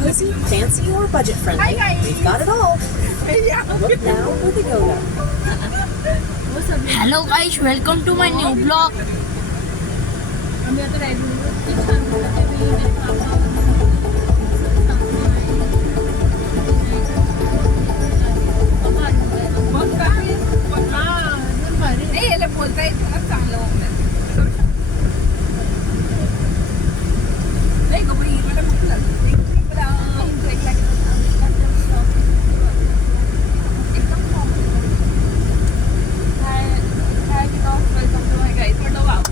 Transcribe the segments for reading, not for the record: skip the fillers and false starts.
Cozy, fancy, or budget friendly, we've got it all. Look now for the Go-Go. Hello guys, welcome to my new blog. बोलता येत ना चांगलं नाही कपडे मला खूप लागते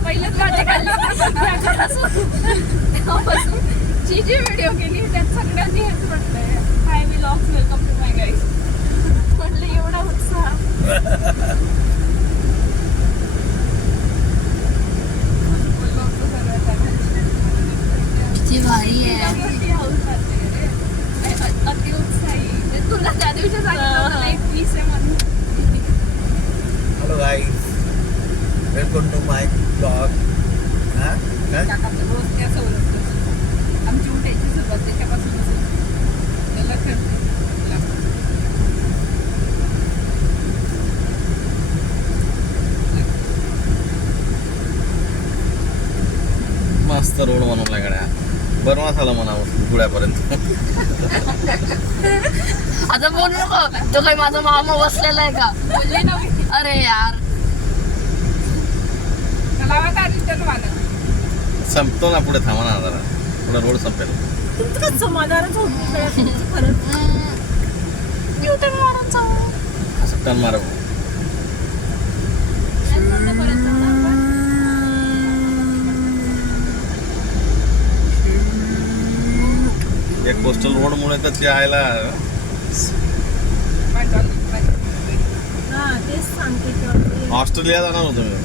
पहिलंच गाडी तेव्हापासून जी व्हिडिओ केली त्यात सगळ्यांनी हेच म्हटलंय, hi vlogs, welcome to my guys. म्हटलं एवढा उत्साह. किती भारी आहे. अति उत्साही. तुला त्या दिवशी सांगितलं एक पीस आहे म्हणून. Hello guys, welcome to my blog. रोज त्या सवलत आमची उठायची सुरुवात त्याच्यापासून मस्त रोड बनवला गड्या. बनवा झाला म्हणा धुळ्यापर्यंत. आता बोलू नको, तो काही माझा मामा बसलेला आहे का? बोलले ना मी. अरे यार, संपतो ना पुढे, थांबा ना जरा, पुढे रोड संपेल. समाधानच होत नाही खरंच. न्यूटन मारून जाऊ. असं टर्न मारव. एक कोस्टल रोड मुळे तर यायला तेच सांगते ऑस्ट्रेलिया जाणार होतो मी.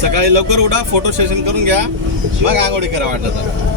सकाळी लवकर उठा, फोटो सेशन करून घ्या, मग आंघोळी करा वाटलं तर.